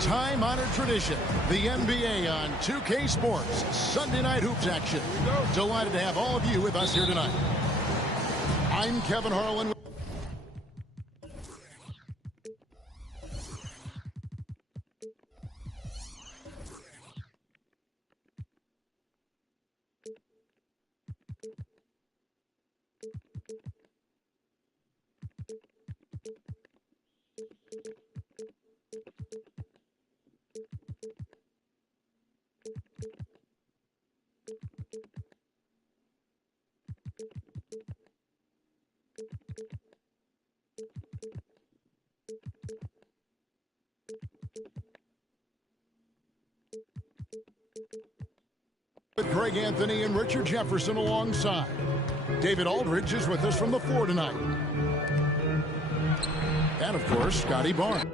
time-honored tradition, the NBA on 2K Sports Sunday Night Hoops action. Delighted to have all of you with us here tonight. I'm Kevin Harlan. With Greg Anthony and Richard Jefferson alongside. David Aldridge is with us from the floor tonight. And, of course, Scotty Barnes.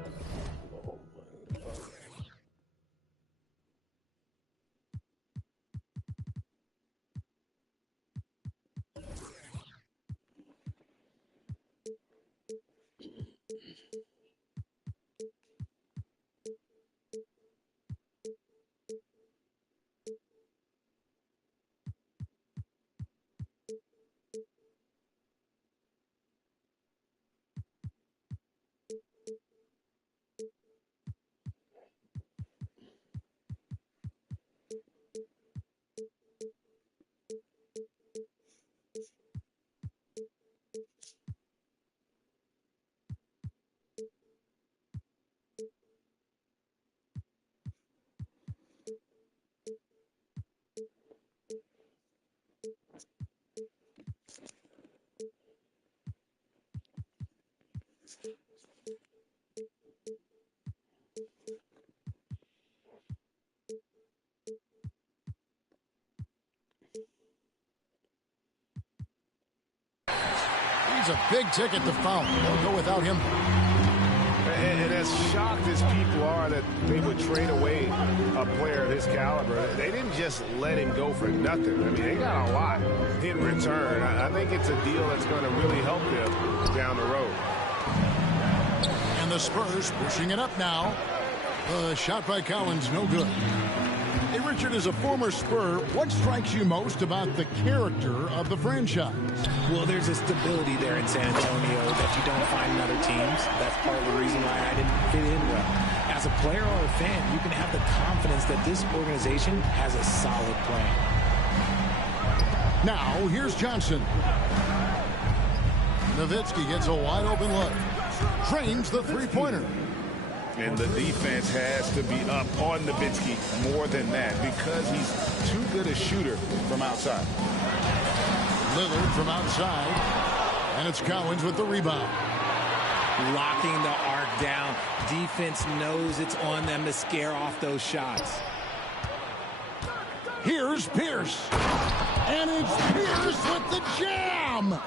He's a big ticket to foul. They'll go without him. And as shocked as people are that they would trade away a player of his caliber, they didn't just let him go for nothing. I mean, they got a lot in return. I think it's a deal that's going to really help them down the road. And the Spurs pushing it up now. The shot by Collins, no good. Hey, Richard, as a former Spur, what strikes you most about the character of the franchise? Well, there's a stability there in San Antonio that you don't find in other teams. That's part of the reason why I didn't fit in well. As a player or a fan, you can have the confidence that this organization has a solid plan. Now, here's Johnson. Nowitzki gets a wide-open look. Trains the three-pointer. And the defense has to be up on Nowitzki more than that because he's too good a shooter from outside. Lillard from outside. And it's Collins with the rebound. Locking the arc down. Defense knows it's on them to scare off those shots. Here's Pierce. And it's Pierce with the jam.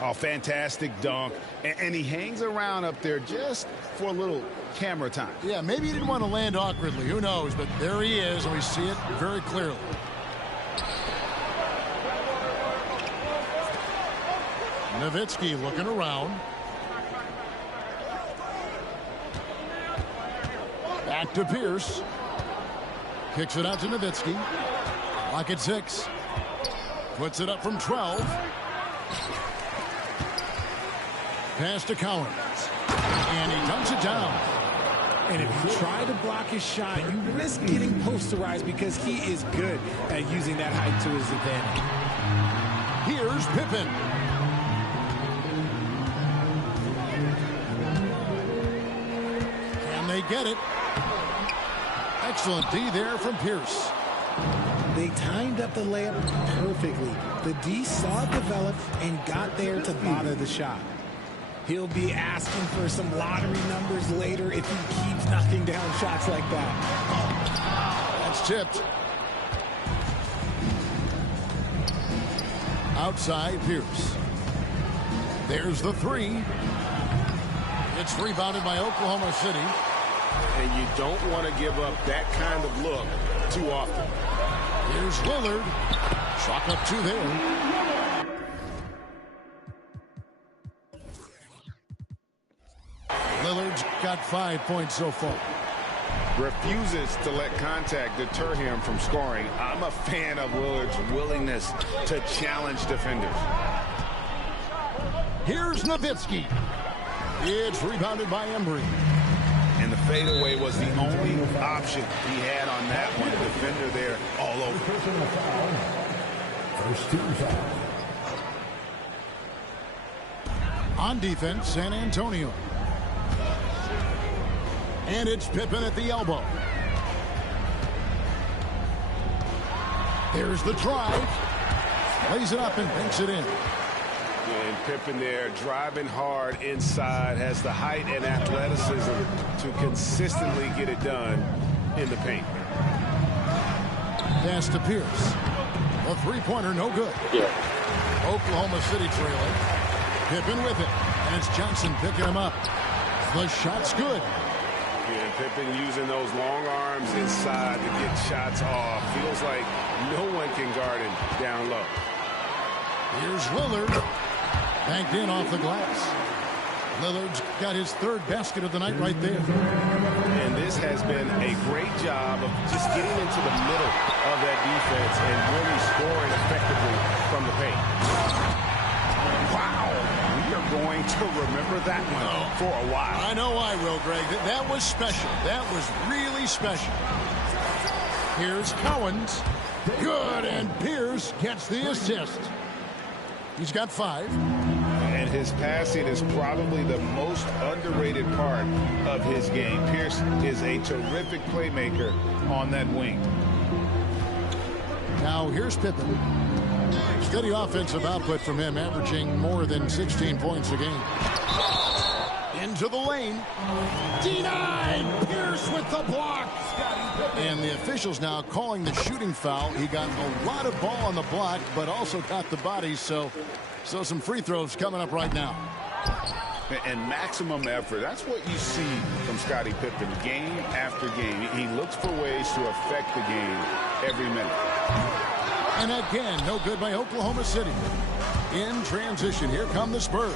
Oh, fantastic dunk. And he hangs around up there just for a little camera time. Yeah, maybe he didn't want to land awkwardly. Who knows? But there he is, and we see it very clearly. Nowitzki looking around. Back to Pierce. Kicks it out to Nowitzki. Lock at 6. Puts it up from 12. Pass to Collins. And he dunks it down. And if you try to block his shot, you risk getting posterized because he is good at using that height to his advantage. Here's Pippen. And they get it. Excellent D there from Pierce. They timed up the layup perfectly. The D saw it develop and got there to bother the shot. He'll be asking for some lottery numbers later if he keeps knocking down shots like that. That's tipped. Outside Pierce. There's the 3. It's rebounded by Oklahoma City. And you don't want to give up that kind of look too often. Here's Lillard. Chalk up 2 there. Lillard's got 5 points so far. refuses to let contact deter him from scoring. I'm a fan of Lillard's willingness to challenge defenders. Here's Nowitzki. It's rebounded by Embry. And the fadeaway was the only option he had on that one. Defender there all over. First team foul. On defense, San Antonio. And it's Pippen at the elbow. There's the drive. Lays it up and banks it in. And Pippen there driving hard inside, has the height and athleticism to consistently get it done in the paint. Pass to Pierce. A three-pointer, no good. Yeah. Oklahoma City trailing. Pippen with it. And it's Johnson picking him up. The shot's good. And Pippen using those long arms inside to get shots off. Feels like no one can guard him down low. Here's Lillard. Banked in off the glass. Lillard's got his third basket of the night right there. And this has been a great job of just getting into the middle of that defense and really scoring effectively from the paint. Wow. We are going to remember that one for a while. I know I will, Greg. That was special. That was really special. Here's Cowens. Good, and Pierce gets the assist. He's got 5. And his passing is probably the most underrated part of his game. Pierce is a terrific playmaker on that wing. Now here's Pippen. Steady offensive output from him, averaging more than 16 points a game. Into the lane. Denied. Pierce with the block. And the officials now calling the shooting foul. He got a lot of ball on the block, but also got the body, so some free throws coming up right now. And maximum effort. That's what you see from Scottie Pippen game after game. He looks for ways to affect the game every minute. And again, no good by Oklahoma City. In transition, here come the Spurs.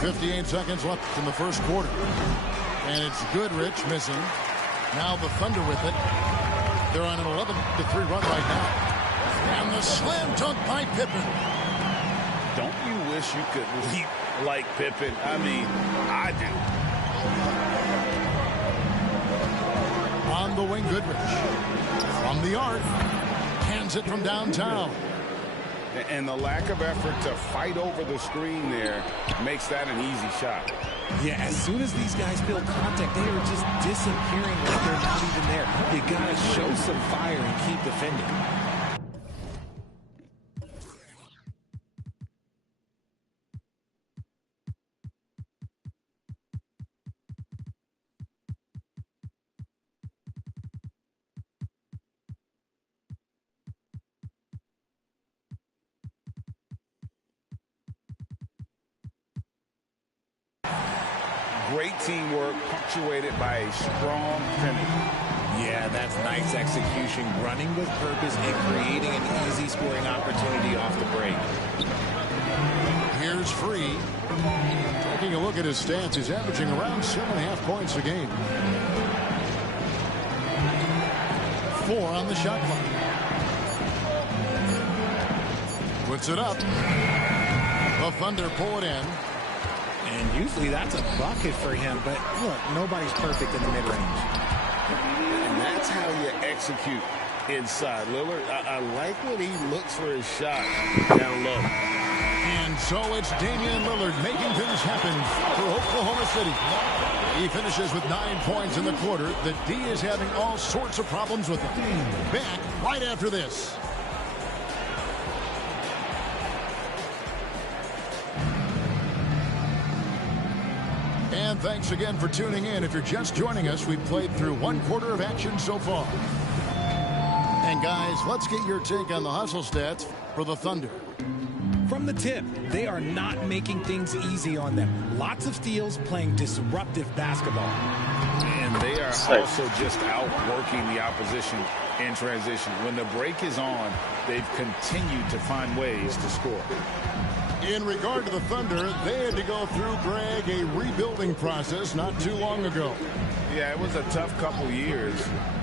.58 seconds left in the first quarter. And it's Goodrich missing. Now the Thunder with it. They're on an 11-3 run right now. And the slam dunk by Pippen. Don't you wish you could leap like Pippen? I mean, I do. On the wing, Goodrich. From the arc. Hands it from downtown. And the lack of effort to fight over the screen there makes that an easy shot. Yeah, as soon as these guys feel contact, they are just disappearing like they're not even there. You got to show some fire and keep defending. Great teamwork punctuated by a strong finish. Yeah, that's nice execution, running with purpose and creating an easy scoring opportunity off the break. Here's Free. Taking a look at his stats, he's averaging around 7.5 points a game. 4 on the shot clock. Puts it up. The Thunder pull it in. And usually that's a bucket for him, but look, nobody's perfect in the mid-range. And that's how you execute inside. Lillard, I like when he looks for his shot down low. And so it's Damian Lillard making things happen for Oklahoma City. He finishes with 9 points in the quarter. The D is having all sorts of problems with him. Back right after this. And thanks again for tuning in. If you're just joining us, we've played through 1 quarter of action so far. And guys, let's get your take on the hustle stats for the Thunder. From the tip, they are not making things easy on them. Lots of steals, playing disruptive basketball. And they are also just outworking the opposition in transition. When the break is on, they've continued to find ways to score. In regard to the Thunder, they had to go through, Greg, a rebuilding process not too long ago. Yeah, it was a tough couple years,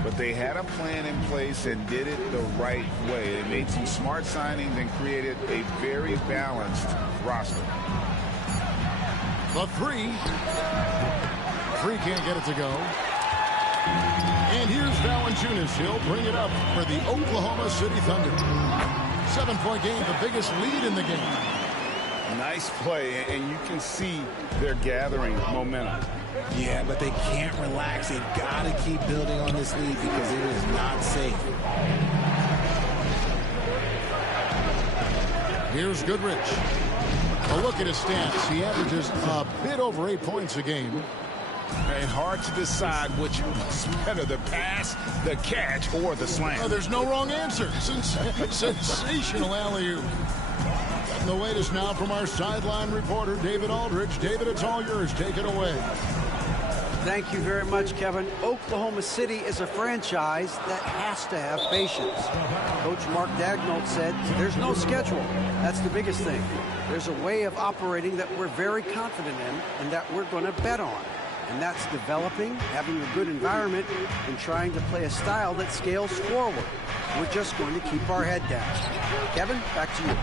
but they had a plan in place and did it the right way. They made some smart signings and created a very balanced roster. The three. Three can't get it to go. And here's Valanciunas. He'll bring it up for the Oklahoma City Thunder. 7-point game, the biggest lead in the game. Nice play, and you can see they're gathering momentum. Yeah, but they can't relax. They've got to keep building on this lead because it is not safe. Here's Goodrich. A look at his stats. He averages a bit over 8 points a game. And hard to decide which was better, the pass, the catch, or the slam. There's no wrong answer. Sensational alley-oop. The latest now from our sideline reporter, David Aldridge. David, it's all yours. Take it away. Thank you very much, Kevin. Oklahoma City is a franchise that has to have patience. Coach Mark Daigneault said there's no schedule. That's the biggest thing. There's a way of operating that we're very confident in and that we're going to bet on. And that's developing, having a good environment, and trying to play a style that scales forward. We're just going to keep our head down. Kevin, back to you.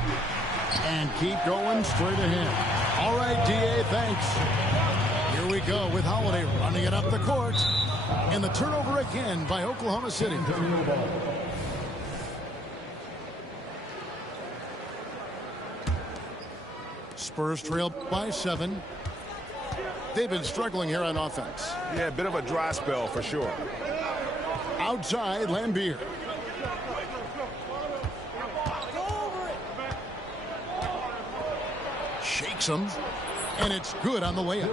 And keep going straight ahead. All right, D.A., thanks. Here we go with Holiday running it up the court. And the turnover again by Oklahoma City. Spurs trail by 7. They've been struggling here on offense. Yeah, a bit of a dry spell for sure. Outside, Lambier. Shakes him, and it's good on the layup.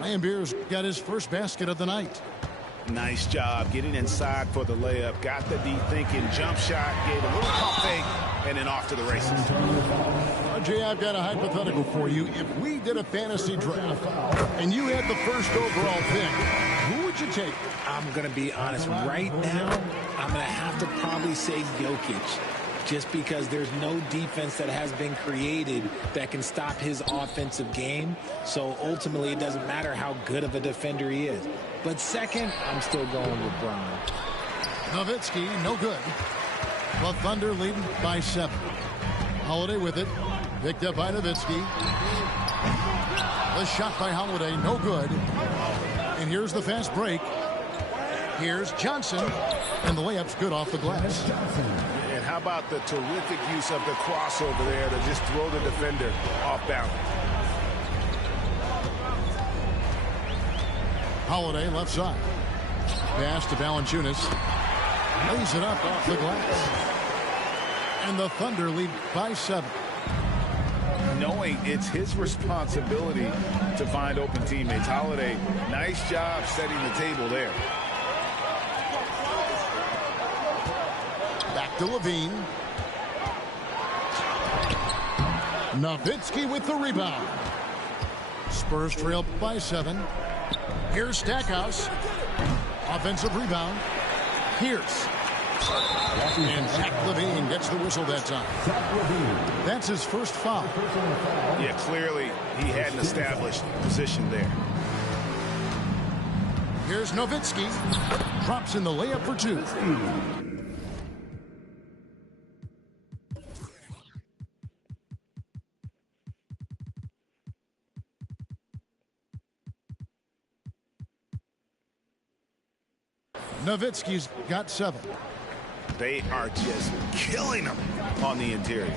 Lambier's got his first basket of the night. Nice job getting inside for the layup. Got the deep thinking jump shot, gave a little pump fake, and then off to the races. Jay, I've got a hypothetical for you. If we did a fantasy draft and you had the first overall pick, who would you take? I'm going to be honest. Right now, I'm going to have to probably say Jokic. Just because there's no defense that has been created that can stop his offensive game. So ultimately, it doesn't matter how good of a defender he is. But second, I'm still going with Brown. Nowitzki, no good. The Thunder leading by 7. Holiday with it. Picked up by Nowitzki. The shot by Holiday, no good. And here's the fast break. Here's Johnson. And the layup's good off the glass. And how about the terrific use of the crossover there to just throw the defender off balance. Holiday left side. Pass to Valanciunas. Lays it up off the glass. And the Thunder lead by 7. Knowing it's his responsibility to find open teammates. Holiday, nice job setting the table there. Back to Levine. Nowitzki with the rebound. Spurs trail by 7. Here's Stackhouse. Offensive rebound. Pierce. And Zach Levine gets the whistle that time. That's his first foul. Yeah, clearly he had an established position there. Here's Nowitzki. Drops in the layup for 2. Nowitzki's got 7. They are just killing them on the interior.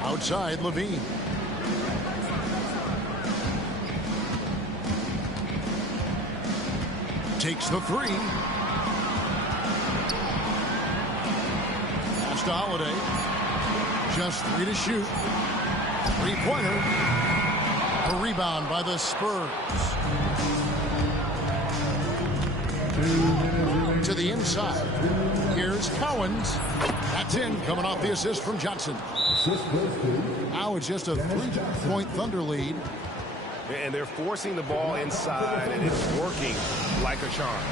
Outside, Levine. Takes the 3. Pass to Holiday. Just 3 to shoot. 3-pointer. A rebound by the Spurs. To the inside. Here's Cowens. That's in, coming off the assist from Johnson. Now it's just a 3-point Thunder lead. And they're forcing the ball inside, and it's working like a charm.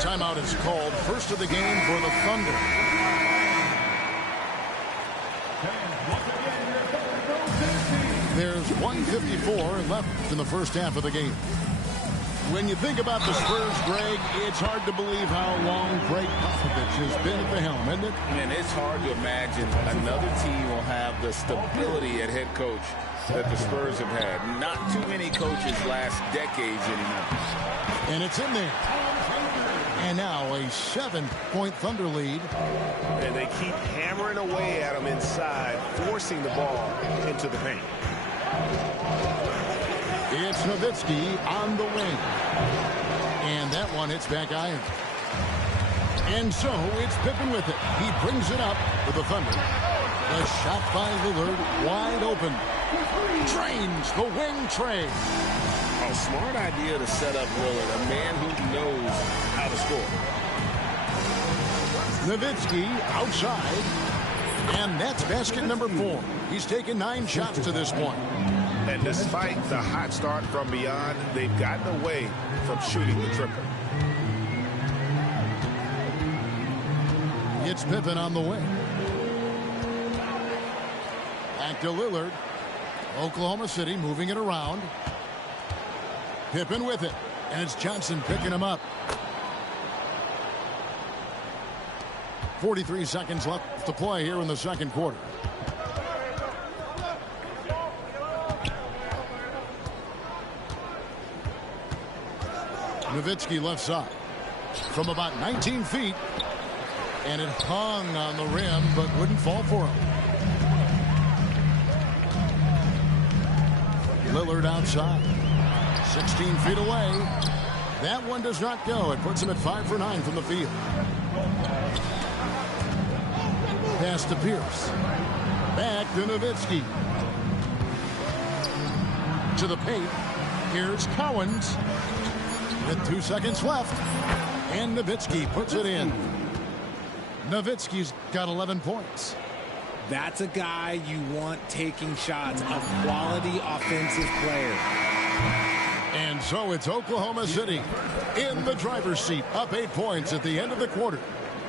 Timeout is called. First of the game for the Thunder. There's 1:54 left in the first half of the game. When you think about the Spurs, Greg, it's hard to believe how long Greg Popovich has been at the helm, isn't it? And it's hard to imagine another team will have the stability at head coach that the Spurs have had. Not too many coaches last decades anymore. And it's in there. And now a 7-point Thunder lead. And they keep hammering away at them inside, forcing the ball into the paint. It's Nowitzki on the wing. And that one hits back iron. And so it's Pippen with it. He brings it up for the Thunder. The shot by Lillard, wide open. Drains the wing tray. A smart idea to set up Lillard, a man who knows how to score. Nowitzki outside. And that's basket number 4. He's taken 9 shots to this point. And despite the hot start from beyond, they've gotten away from shooting the triple. It's Pippen on the wing. Back to Lillard. Oklahoma City moving it around. Pippen with it. And it's Johnson picking him up. 43 seconds left to play here in the second quarter. Nowitzki left side from about 19 feet. And it hung on the rim, but wouldn't fall for him. Lillard outside. 16 feet away. That one does not go. It puts him at 5 for 9 from the field. Pass to Pierce. Back to Nowitzki. To the paint. Here's Cowens. With 2 seconds left. And Nowitzki puts it in. Nowitzki's got 11 points. That's a guy you want taking shots, a quality offensive player. And so it's Oklahoma City in the driver's seat, up 8 points at the end of the quarter.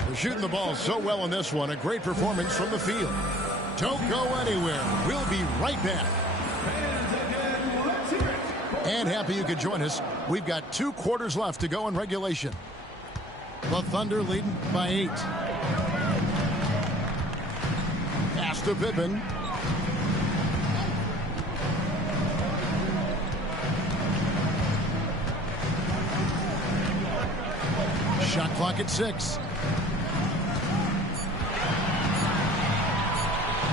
They're shooting the ball so well in this one. A great performance from the field. Don't go anywhere. We'll be right back. And happy you could join us. We've got 2 quarters left to go in regulation. The Thunder leading by 8. Pass to Pippen. Shot clock at 6.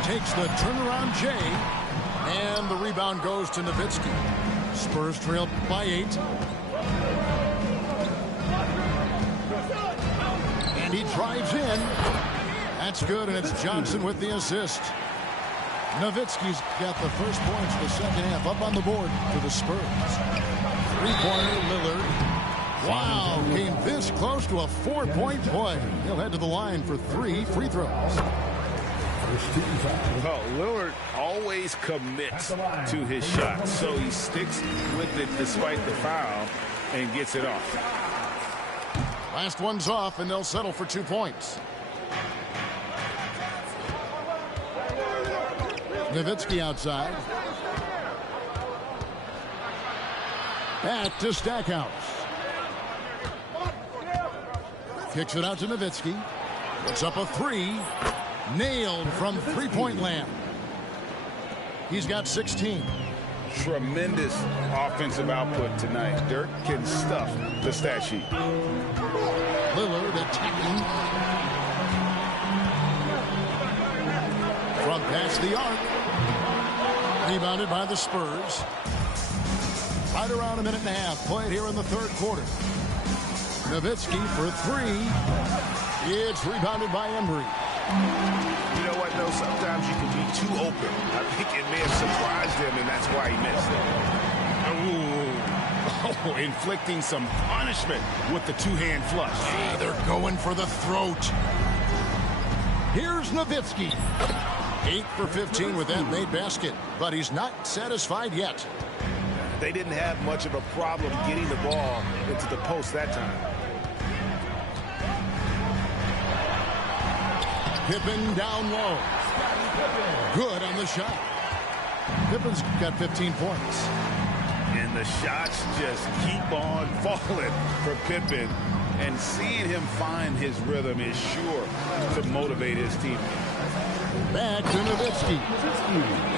Takes the turnaround J. And the rebound goes to Nowitzki. Spurs trail by 8. And he drives in. That's good, and it's Johnson with the assist. Nowitzki's got the first points of the second half up on the board for the Spurs. 3-pointer, Lillard. Wow, came this close to a 4-point play. He'll head to the line for 3 free throws. Well, Lillard always commits to his shot, so he sticks with it despite the foul and gets it off. Last one's off, and they'll settle for 2 points. Nowitzki outside. Back to Stackhouse. Kicks it out to Nowitzki. Puts up a 3. Nailed from 3-point land. He's got 16. Tremendous offensive output tonight. Dirk can stuff the stat sheet. Lillard attacking. Down past the arc. Rebounded by the Spurs. Right around a minute and a half played here in the third quarter. Nowitzki for three. It's rebounded by Embry. You know what, though? Sometimes you can be too open. I think it may have surprised him, and that's why he missed it. Oh, inflicting some punishment with the two-hand flush. Yeah, they're going for the throat. Here's Nowitzki. 8 for 15 with that made basket, but he's not satisfied yet. They didn't have much of a problem getting the ball into the post that time. Pippen down low. Good on the shot. Pippen's got 15 points. And the shots just keep on falling for Pippen. And seeing him find his rhythm is sure to motivate his team. Back to Nowitzki.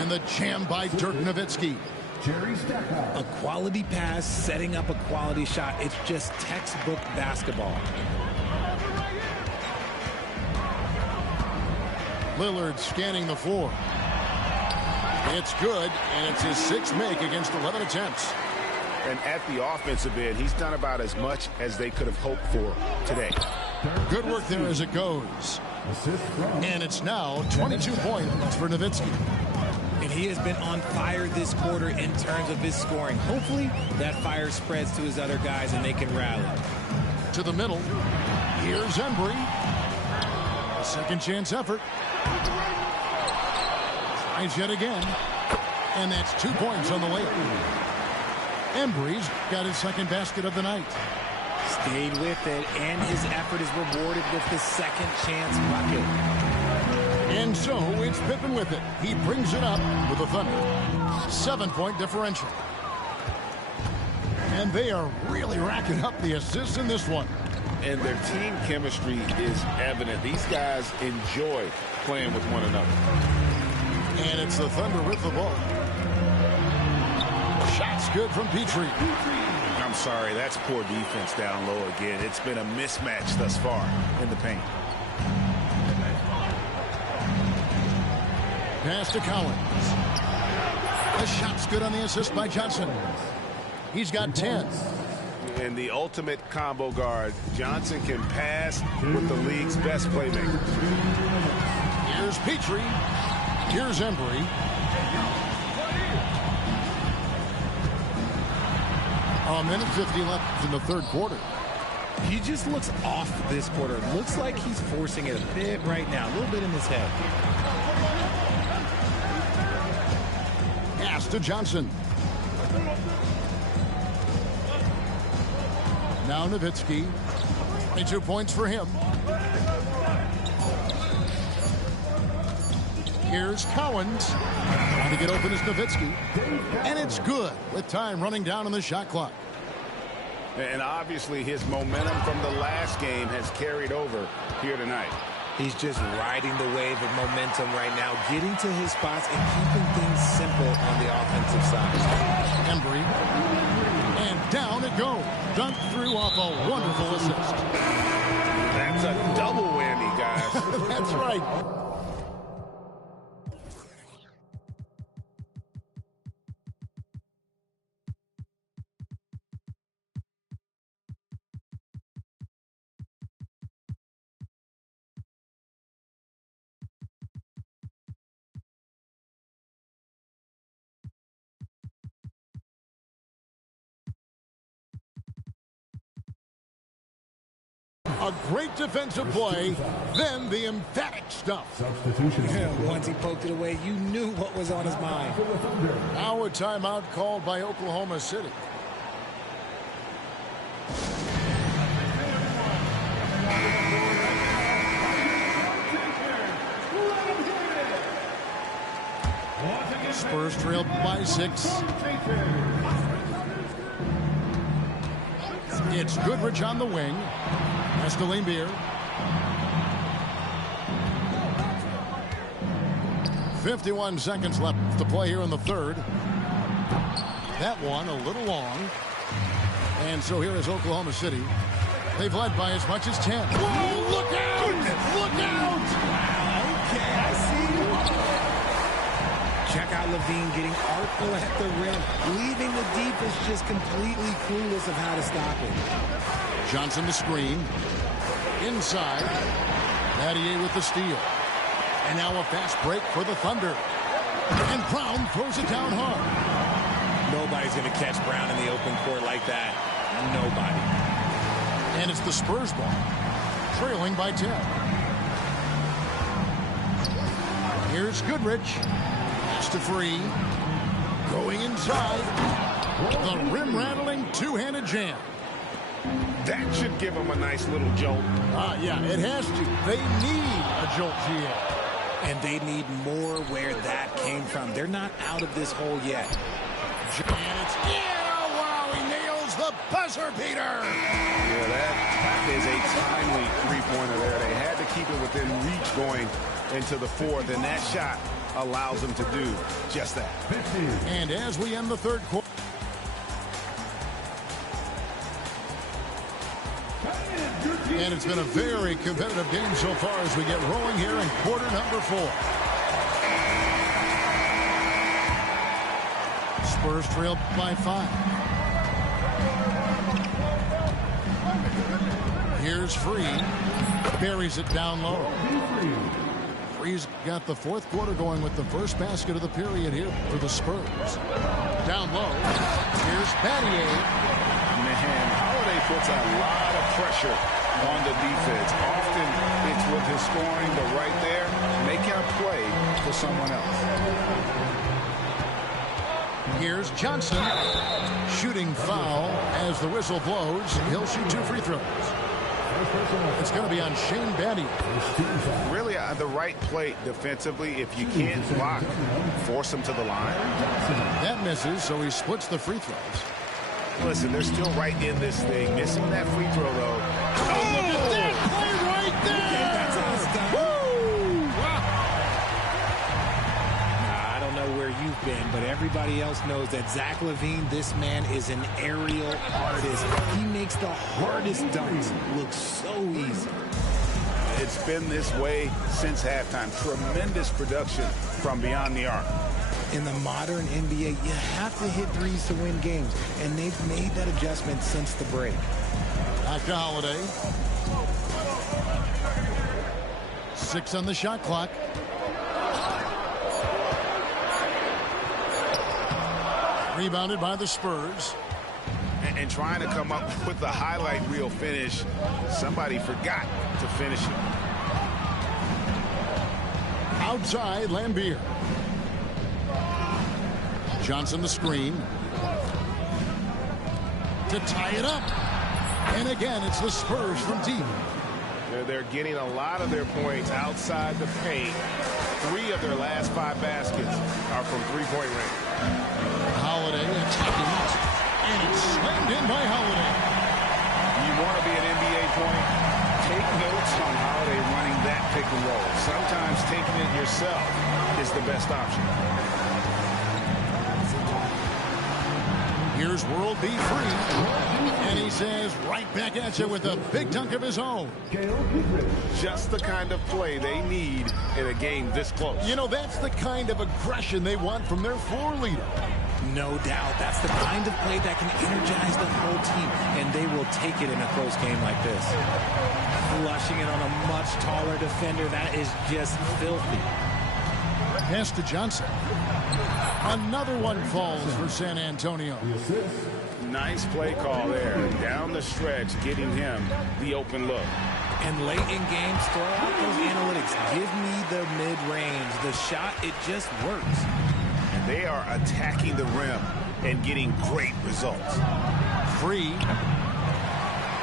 And the jam by Dirk Nowitzki. A quality pass, setting up a quality shot. It's just textbook basketball. Lillard scanning the floor. It's good, and it's his sixth make against 11 attempts. And at the offensive end, he's done about as much as they could have hoped for today. Good work there as it goes. And it's now 22 points for Nowitzki. And he has been on fire this quarter in terms of his scoring. Hopefully, that fire spreads to his other guys and they can rally. To the middle. Here's Embry. A second chance effort. Tries yet again. And that's 2 points on the layup. Embry's got his second basket of the night. Stayed with it, and his effort is rewarded with the second chance bucket. And so it's Pippen with it. He brings it up with the Thunder. 7-point differential. And they are really racking up the assists in this one. And their team chemistry is evident. These guys enjoy playing with one another. And it's the Thunder with the ball. Shots good from Petrie. I'm sorry, that's poor defense down low again. It's been a mismatch thus far in the paint. Pass to Collins. The shot's good on the assist by Johnson. He's got 10. And the ultimate combo guard, Johnson can pass with the league's best playmaker. Here's Petrie. Here's Embry. A minute 50 left in the third quarter. He just looks off this quarter. Looks like he's forcing it a bit right now. A little bit in his head. Pass to Johnson. Now Nowitzki. 22 points for him. Here's Collins. Trying to get open is Nowitzki. And it's good with time running down on the shot clock. And obviously his momentum from the last game has carried over here tonight. He's just riding the wave of momentum right now, getting to his spots and keeping things simple on the offensive side. Embry. And down it goes. Dunked through off a wonderful assist. That's a double whammy, guys. That's right. A great defensive play, then the emphatic stuff. Yeah, once he poked it away, you knew what was on his mind. Now a timeout called by Oklahoma City. Spurs trailed by 6. It's Goodrich on the wing. That's to Lembeer. 51 seconds left to play here in the third. That one a little long. And so here is Oklahoma City. They've led by as much as 10. Whoa, look out! Look out! Okay, I see you. Check out Levine getting artful at the rim, leaving the defense just completely clueless of how to stop it. Johnson the screen. Inside. Battier with the steal. And now a fast break for the Thunder. And Brown throws it down hard. Nobody's going to catch Brown in the open court like that. Nobody. And it's the Spurs ball. Trailing by 10. Here's Goodrich. Pass to Free. Going inside. The rim-rattling two-handed jam. That should give them a nice little jolt. Yeah, it has to. They need a jolt, GA. And they need more where that came from. They're not out of this hole yet. And it's wow, he nails the buzzer beater. Yeah, that is a timely three-pointer there. They had to keep it within reach going into the fourth, and that shot allows them to do just that. And as we end the third quarter, and it's been a very competitive game so far as we get rolling here in quarter number 4. Spurs trail by 5. Here's Free. Buries it down low. Free's got the fourth quarter going with the first basket of the period here for the Spurs. Down low. Here's Battier. Man, Holiday puts a lot of pressure on the defense. Often it's with his scoring, but right there, making a play for someone else. Here's Johnson. Shooting foul as the whistle blows. He'll shoot 2 free throws. It's going to be on Shane Battier. Really the right play defensively. If you can't block, force him to the line. That misses, so he splits the free throws. Listen, they're still right in this thing. Missing that free throw, though. Oh, look at that play right there! Woo! Wow. I don't know where you've been, but everybody else knows that Zach LaVine, this man is an aerial artist. He makes the hardest dunks look so easy. It's been this way since halftime. Tremendous production from beyond the arc. In the modern NBA, you have to hit threes to win games, and they've made that adjustment since the break. Back to Holiday. 6 on the shot clock. Rebounded by the Spurs. And trying to come up with the highlight reel finish, somebody forgot to finish it. Outside, Lambier. Johnson the screen. To tie it up. And again, it's the Spurs from deep. They're getting a lot of their points outside the paint. 3 of their last 5 baskets are from three-point range. Holiday attacking it. And it's slammed in by Holiday. You want to be an NBA point? Take notes on Holiday running that pick and roll. Sometimes taking it yourself is the best option. Here's World B Free. And he says right back at you with a big dunk of his own. Just the kind of play they need in a game this close. You know, that's the kind of aggression they want from their floor leader. No doubt. That's the kind of play that can energize the whole team, and they will take it in a close game like this. Flushing it on a much taller defender, that is just filthy. Pass to Johnson. Another one falls for San Antonio. Nice play call there. Down the stretch, getting him the open look. And late in games, throw out those analytics. Give me the mid-range. The shot, it just works. And they are attacking the rim and getting great results. Free.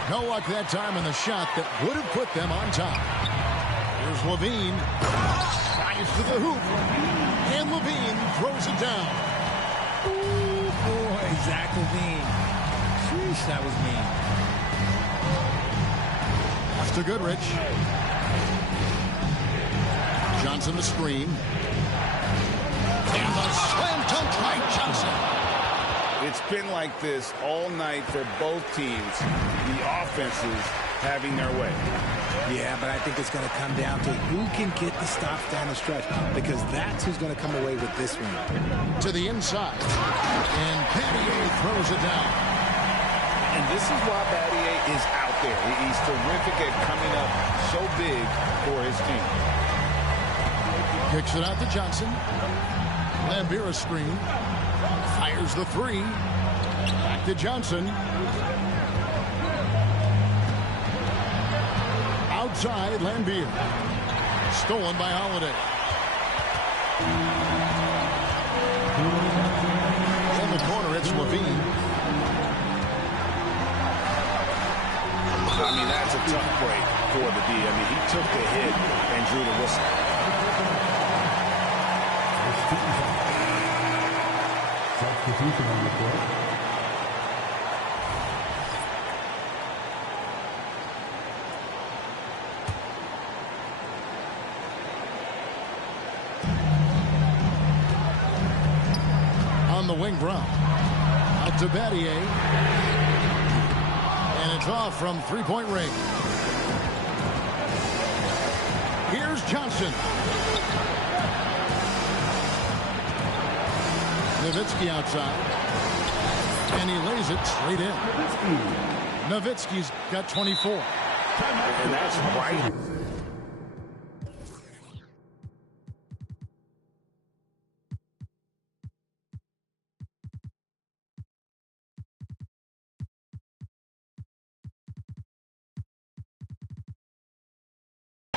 No luck that time in the shot that would have put them on top. Here's Levine. Drives to the hoop. And Levine throws it down. Ooh, boy, Zach LaVine. Sheesh, that was mean. Pass to Goodrich. Johnson the screen. And the slam dunk by Johnson. It's been like this all night for both teams. The offenses having their way. Yeah, but I think it's going to come down to who can get the stops down the stretch, because that's who's going to come away with this one. To the inside. And Battier throws it down. And this is why Battier is out there. He's terrific at coming up so big for his team. Kicks it out to Johnson. Lambier screen. Fires the three. Back to Johnson. Outside, Lambier. Stolen by Holiday. In the corner, it's Levine. I mean, that's a tough break for the D. I mean, he took the hit and drew the whistle. Substitution on the court. On the wing, Brown. Out to Battier. And it's off from three-point range. Here's Johnson. Nowitzki outside. And he lays it straight in. Nowitzki's got 24. And that's right.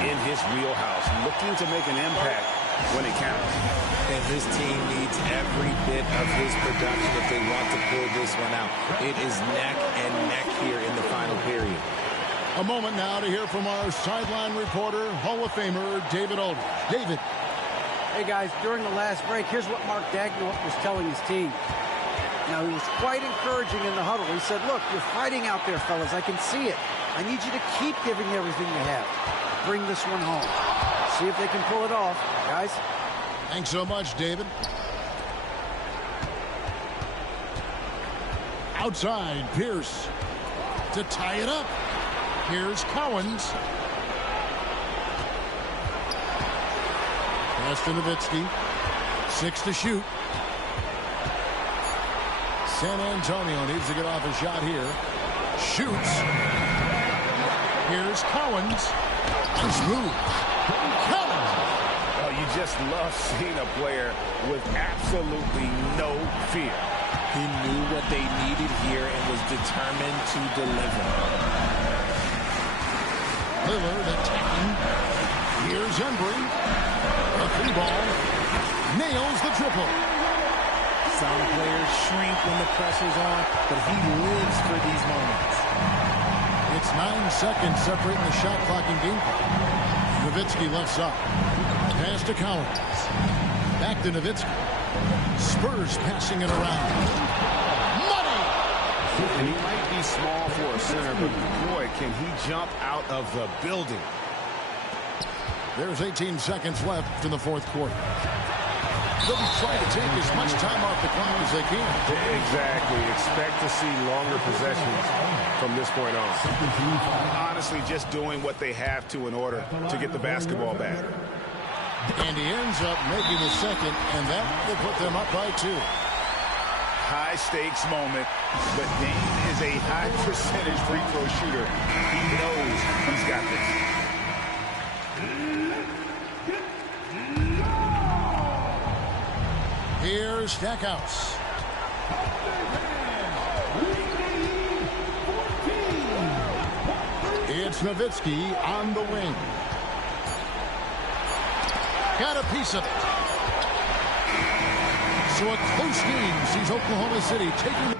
In his wheelhouse, looking to make an impact when it counts. And his team needs every bit of his production if they want to pull this one out. It is neck and neck here in the final period. A moment now to hear from our sideline reporter, Hall of Famer David Aldridge. David. Hey, guys, during the last break, here's what Mark Daigneault was telling his team. Now, he was quite encouraging in the huddle. He said, look, you're fighting out there, fellas. I can see it. I need you to keep giving everything you have. Bring this one home. See if they can pull it off, guys. Thanks so much, David. Outside, Pierce to tie it up. Here's Cowens. Pass to Nowitzki. 6 to shoot. San Antonio needs to get off a shot here. Shoots. Here's Cowens. Nice move. Cowens. Oh, you just love seeing a player with absolutely no fear. He knew what they needed here and was determined to deliver. Lillard attacking. Here's Embry. A free ball. Nails the triple. Some players shrink when the pressure's on, but he lives for these moments. It's 9 seconds separating the shot clock and game clock. Nowitzki left side. Pass to Collins. Back to Nowitzki. Spurs passing it around. Money! And he might be small for a center, but boy, can he jump out of the building. There's 18 seconds left in the fourth quarter. They'll be trying to take as much time off the clock as they can. Exactly. Expect to see longer possessions from this point on. Honestly, just doing what they have to in order to get the basketball back. And he ends up making the second, and that will put them up by 2. High stakes moment, but Dame is a high percentage free throw shooter. He knows he's got this. Here's Stackhouse. It's Nowitzki on the wing. Got a piece of it. So a close game sees Oklahoma City taking